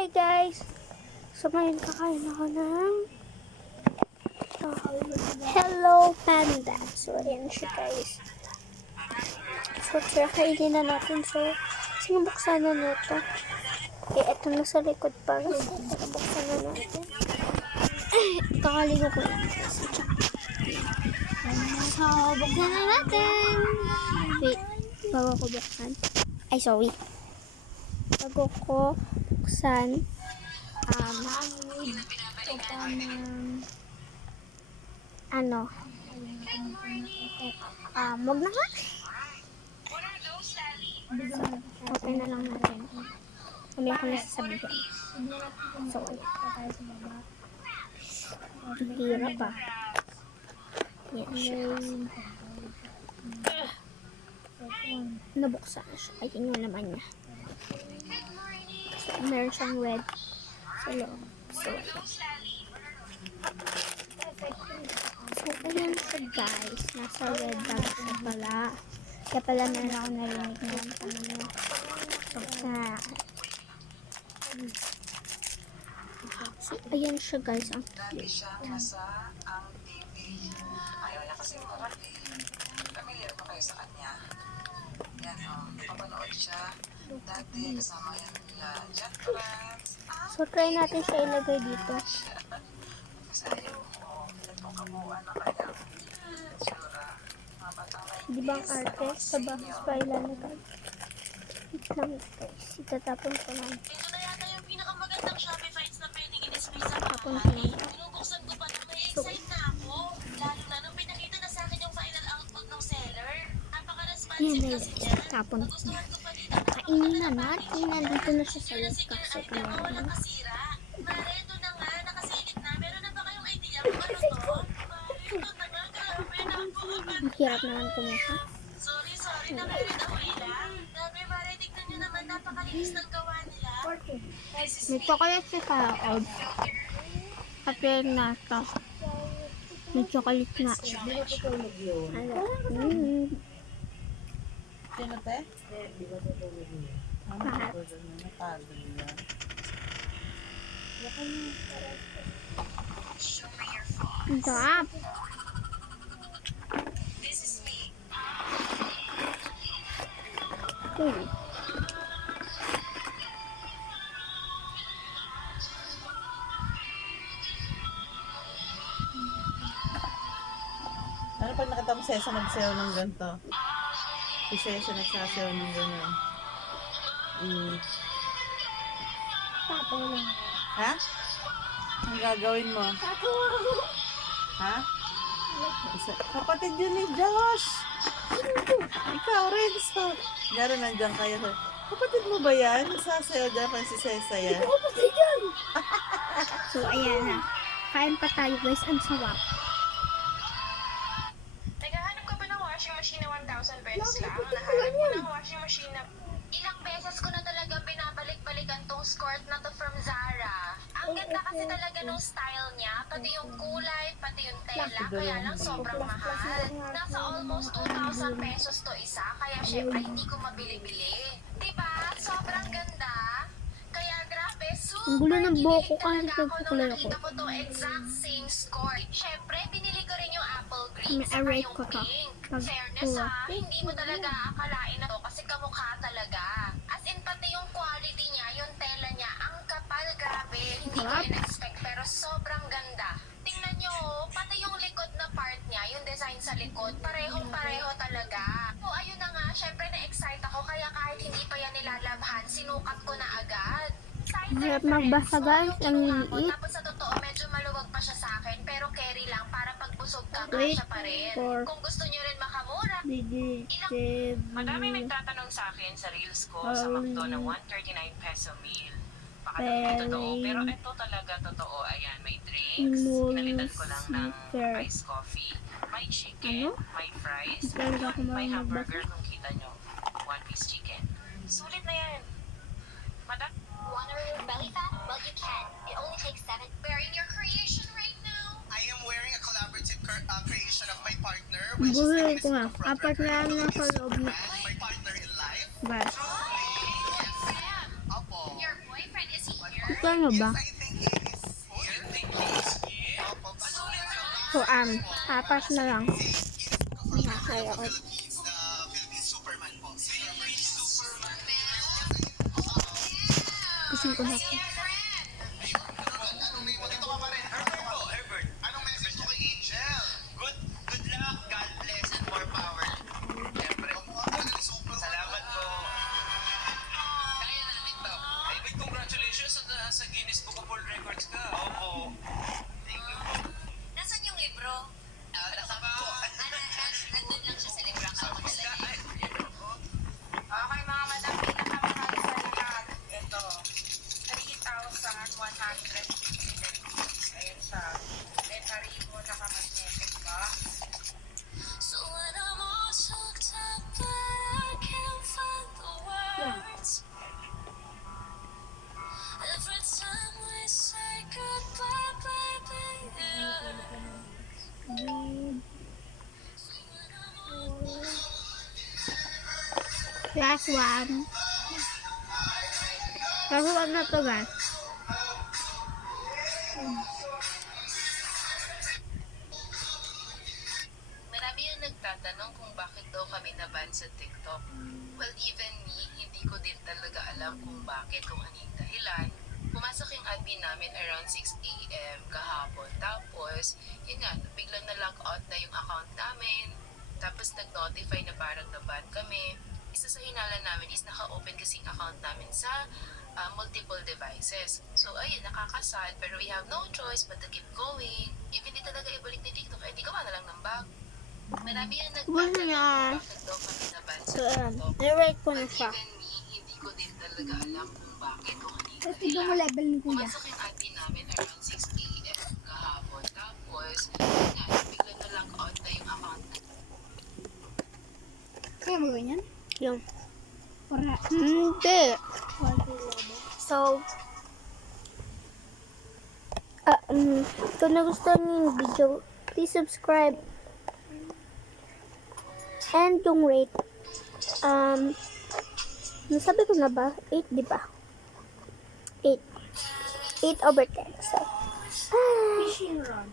Hi guys! So ngayon kakain ako ng Hello Panda. So ayan siya guys. So kainin na natin. So sinubuksan na natin. Eto na sa likod pa. Sinubuksan na natin. Kakaligo ko lang. So buksan na natin. Wait, bago ko buksan. Ay sorry. Bago ko buksan, wag na nga. Okay na lang natin. Kami ako nasasabihin. So, hirap pa. Yan siya. Nabuksan siya. Ayun yung naman niya. So, meron siyang red sa loob. So, ayan siya guys. Nasa red bag siya pala. Kaya pala meron ako narinig na sa mga. So, ayan siya guys. Ang cute. Ayaw niya kasi marami. Familiar pa kayo sa kanya. Yan o, kapanood siya. Dati kasama yan nila Jet Friends. So, try natin siya ilagay dito. Kasi ayaw ko, nagpakabuan na kanyang tsura. Di ba ang arte? Sa bahas pa ilalagay. Wait lang guys. Itatapon ko lang. Ito na yata yung pinakamagandang Shopee finds na pwedeng in-display sa Tapon ko bahay. lang. Binubuksan ko pa lang, may excite na ako. Lalo na nung pinakita na sa akin yung final output ng seller. Napaka-responsive Yan, kasi dyan. tapon. Nagustuhan ko pa dito. Kainin na natin. Nandito na siya sa Yun ang loob secure kasi item mo, walang kasira. Mare, ito na nga, nakasilip na. Meron na ba kayong idea kung ano to? Mare, ito na nga, grabe, napakaganda. ang hirap naman kumuha. Sorry, nakaread away lang. Grabe, Mare, tignan nyo naman, napakalinis ng gawa nila. May chocolate siya sa loob. Kasi nasa. May chocolate na. Ano? Sino te? Lahat. Ang sarap. Ano pag nakita mo Sesa magsayaw ng ganito? Si Sesa nagsasayaw ng gano'n. Tapo lang. Ha? Ang gagawin mo? Ha? Kapatid yun ni Josh! Ikaw rin, so. Gano'n nandiyan kayo. Kapatid mo ba yan? Nagsasayaw dyan pa si Sesa yan? So, ayan na. Kain pa tayo guys. Ang sarap. Naghahanap ka ba ng washing machine na 1,000 pesos lang? Nahanap mo ng washing machine na... Ilang beses ko na talaga binabalik-balikan tong skirt na to from Zara. Ang ganda kasi talaga nung style niya, pati yung kulay, pati yung tela, kaya lang sobrang mahal. Nasa almost 2,000 pesos to isa, kaya syempre hindi ko mabili-bili. Diba? Sobrang ganda. Kaya grabe, Ang gulo ng buhok ko kinilig kasi talaga ako nung nagkukulay ako. nakita ko to exact same skirt. Syempre, binili ko rin yung apple green May saka array yung ko to. pink. Pag Fairness kuha. hindi mo talaga akalain na to kasi kamukha talaga. As in, pati yung quality niya, yung tela niya, ang kapal, grabe. Hindi ko Sarap. in-expect pero sobrang ganda. Tingnan nyo, pati yung likod na part niya, yung design sa likod, parehong-pareho talaga. So, ayun na nga, syempre na-excite ako kaya kahit hindi pa yan nilalabhan, sinukat ko na agad. Size Mahirap reference magbasa, mo, guys. yung Ang kinuha ko, liit. tapos sa totoo, medyo maluwag pa siya sa akin, pero carry lang para pag busog ka, Wait kasya pa rin. for- Kung gusto nyo rin makamura, Madaming nagtatanong sa akin sa reels ko sa McDo na 139 peso meal. Baka daw hindi totoo. Pero ito talaga totoo. Ayan, may drinks. Pinalitan ko lang ng iced coffee. May chicken, may fries, Talaga ako may marunong magbasa. hamburger kung kita nyo. One piece chicken. Sulit na yan. Madam, wanna remove belly fat? Well, you can. It only takes 7. Wearing your creation right now. I am wearing a collaborative creation of my partner, which is Buhay the ko nga. Mr. Apat na lang na sa loob na. my partner in life. Ba? Yes. Apo. Your boyfriend is he here? Magkano ba? So, apat na lang. Nakakaya ko. Gusto ko na. Anong message mo kay Angel? Good luck, God bless, and more power. Siyempre. Salamat po. Kaya natin to. Hey, big congratulations sa Guinness Book of World Records ka. Opo. Thank you po. Nasaan yung libro? Nasa po. Nandun lang siya sa libro. Tapos ka. Ay, Okay mga madam, pinakamahal sa lahat. Ito, 3,150. Ayun siya. Then, haribo naka-magnetic box. So when I'm all choked up, but I can't find the words. Every time we say goodbye, baby, it hurts. Last one. Last one na to, guys. Marami yung nagtatanong kung bakit daw kami naban sa TikTok. Well, even me, hindi ko din talaga alam kung bakit, kung ano yung dahilan. Pumasok yung admin namin around 6 a.m. kahapon. Tapos, yun nga, biglang na-lock out na yung account namin. Tapos nag-notify na parang naban kami. Isa sa hinala namin is naka-open kasing account namin sa multiple devices. So, ayun, nakakasad, pero we have no choice but to keep going. If hindi talaga ibalik ni TikTok, eh, di gawa na lang ng bago. Marami yung Wala nagtatanong na. kung bakit daw kami naban sa So, TikTok. nirate ko na But siya. even me, hindi ko din talaga alam kung bakit, kung ano yung Tignan mo dahilan. level ni Kuya. Pumasok yung admin namin around 6 a.m. kahapon. Tapos, yun nga, biglang na-lock out na yung account na Kaya mo ganyan? Yung. Hindi. So, kung nagustuhan niyo yung video, please subscribe. And yung rate, nasabi ko na ba? 8, di ba? 8. 8/10. So, fishing rod.